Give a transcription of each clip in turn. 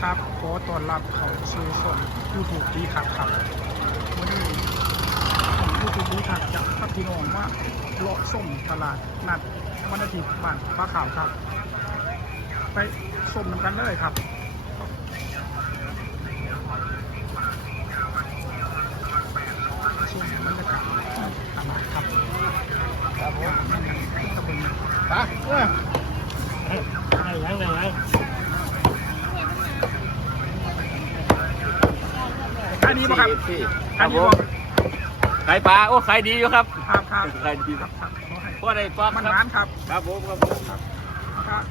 ครับขอต้อนรับเขาสู่ช่องยูทูบดีครับครับวันนี้ผมยูทูบดีครับจะพาพี่น้องว่าเลาะส้มตลาดนัดวันอาทิตย์บ้านป้าขาวครับ ไปส้มกันเลยครับ ช่วงบรรยากาศตลาดครับ ครับผม ตะบน ไปเออให้ยังไงไง ขายดีป่ะครับพี่คขารัยบดีผมป่ะขายปลาโอ้ขายดีอยู่ครับครับครับขายดีคครัรับบครับขอให้เพราะได้ปลามันครับร้านครับครับผมครับผมครับ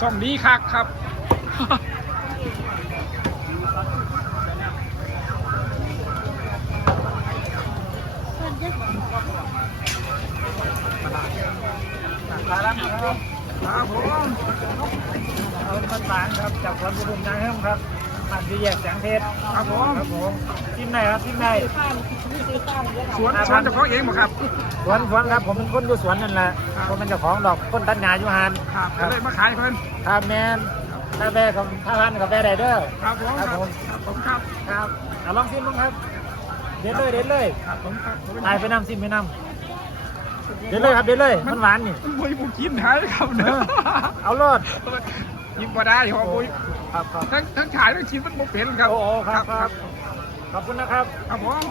ส่องดีคักครับมาแล้วครับ ครับผมเอาพันหลานครับจากสวนกุดุมนางแห้มครับผ่านที่แยกแสงเพชรครับผมครับผมที่ไหนครับที่ไหนสวนสวนเจ้าของเองบ่ครับสวนสวนครับผมเป็นคนอยู่สวนนั่นแหละครับผมเป็นเจ้าของดอกต้นตัดงาอยู่หันครับก็เลยมาขายเพิ่นครับแมนถ้าแม่ของถ้าพันกับแม่ไดเดอร์ครับผมครับผมครับผมครับครับเอาลองชิมดูครับเด็ดเลยเด็ดเลยครับผมครับผมตายไปน้ำซิมไปน้ำ เด็ดเลยครับเด็ดเลยมันหวานนี่มันบุยบุกินหายครับเนเออะอเอาโลดยิงมาได้เพราะบุยครับครับทั้งทั้งขายทั้งชิ้นมันบ่เป็นครับโอ้โหครับครับขอบคุณนะครับครับผม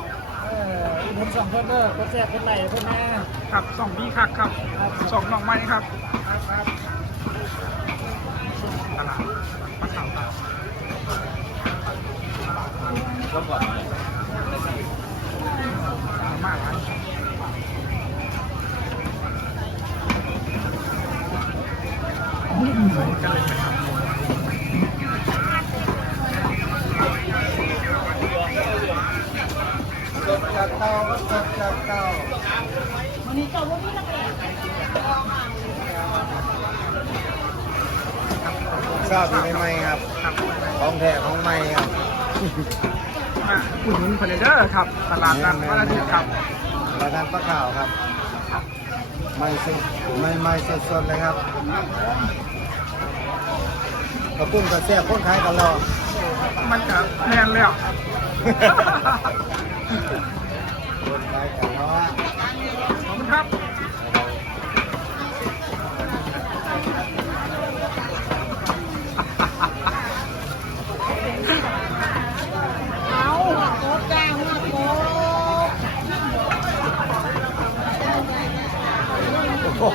เอออีกหนึ่งสองเพิ่มเด้อคนแซ่บคนไหนคนแม่ครับส่องดีคักครับส่องน้องไม้ครับครับครับตลาดปลาขาวครับครับก่อน มากครับกันเลยนะครับ จากเตาก็สดจากเตาทราบอยู่ใหม่ๆครับครับ ของแท้ของใหม่ครับมาอุดหนุนเพลเดอร์ครับ ตลาดนัดวันอาทิตย์ครับประธานปลาข่าวครับ ไม่สดไม่ไม่สดสดๆเลยครับกระปุ้งกระแซ่บคนขายกันรอมันจะแน่นแล้วคน ขายกันเนาะขอบคุณครับเอาหัวโคกจ้าหัวโคก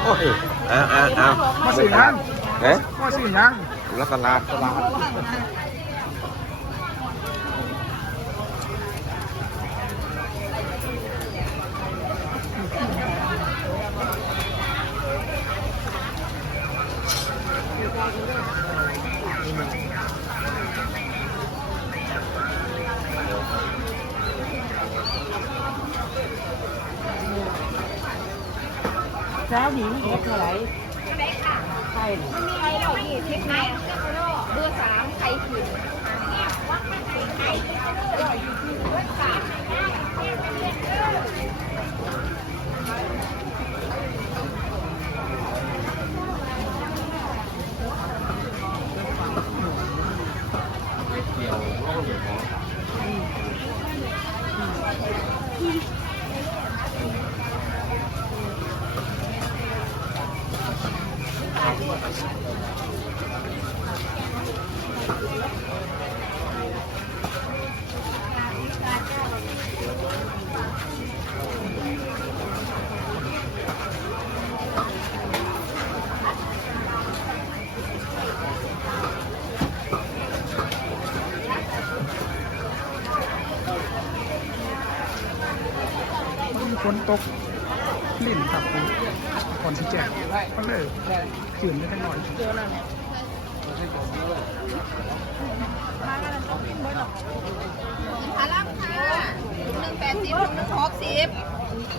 โอ้ยอ้าวอ้าวอ้ามาสื่อยังเอ๊ะมาสื่อยังแล้วตลาดตลาด เช้าหนีเฮ็ดเท่าไหร่ใช่ไข่เรายี่สิบไหมเบอร์สามไข่ขิงมี ฝนตก ลิ่นครับคุณก่อนสิแจกก็เลยจืดได้ทั้หน่อยพาลังค่ะถุงหนึ่งแปดสิบถุงหนึ่งหกสิบ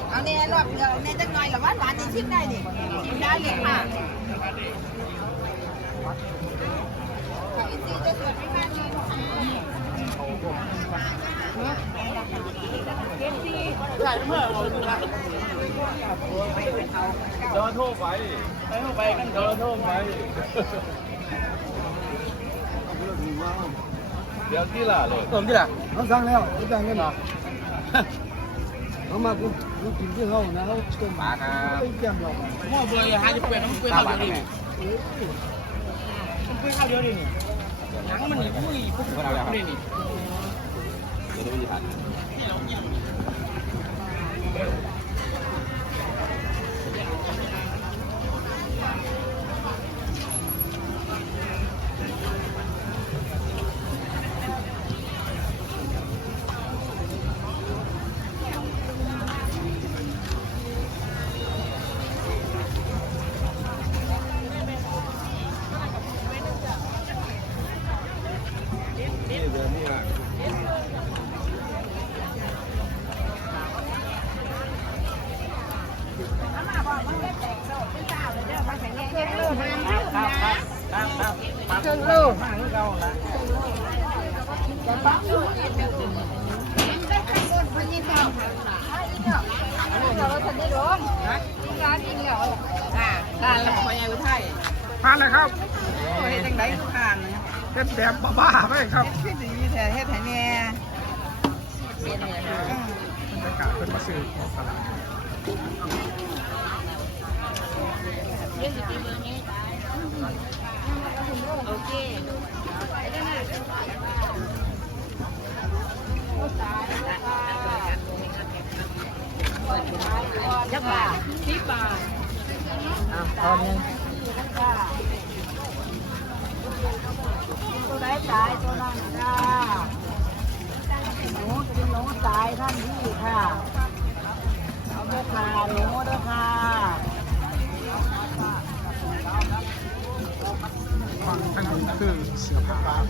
เอาเนี่ยรอบเดียวเนี่ยจังหน่อยหรือว่าหวานนี่ชิมได้นี่ชิมได้เลยค่ะขออีกทีจะสวยไม่มากเลยค่ะ เดินทั่วไปไปทั่วไปกันเดินทั่วไปเดี๋ยวที่ล่ะเลยต้มที่ล่ะเขาสั่งแล้วเขาสั่งกันเขามาคุณคุณกินที่เขานะเขาต้มมาครับไม่เกี่ยมหรอกหม้อเบอร์หาจะเปลี่ยนมันเปลี่ยนข้าวเดียวนี่มันเปลี่ยนข้าวเดียวนี่นี่หนังมันนี่อุ้ยปุ๊บนี่นี่ เดี๋ยวดูยี่ห้อเค กมาละการละครยอุทัยทานเลยครับโอ้ยจังได๋ทานนะเฮ็ดแบบบ้าๆไปครับพี่ดีแท้เฮ็ดให้แน่เนเนี่ยบรรยากาศเป็นมาซื้อของตลาด โอเคยักบาทสิบบาทอะตอนนี้ตัวได้ตายตัวนั้นจ้าหนูกินหนูตายท่านพี่ค่ะเอาเด้อค่ะหนูเด้อค่ะ ฝั่งทางนี้คือเสือผ้าเ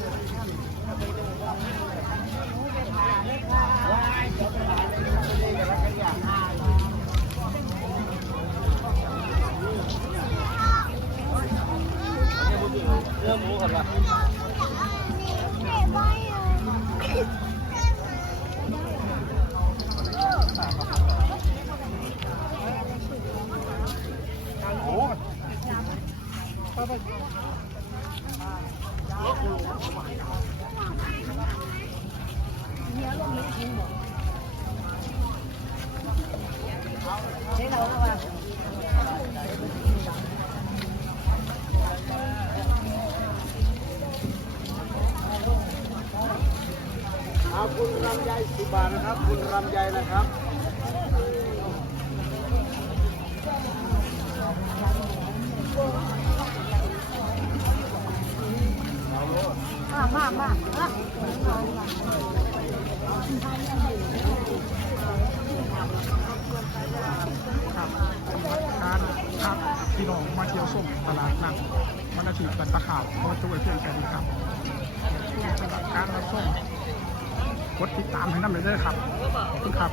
สิบบาทนะครับ คุณรำไยนะครับมามามาอะครับการครับพี่น้องมาเที่ยวชมตลาดนัดวันอาทิตย์วันตะข่าวเพราะว่าตัวเพียงแค่นี้ครับสำหรับการรับชม กดติดตามให้น้ำเลยด้วยครับขอบคุณครับ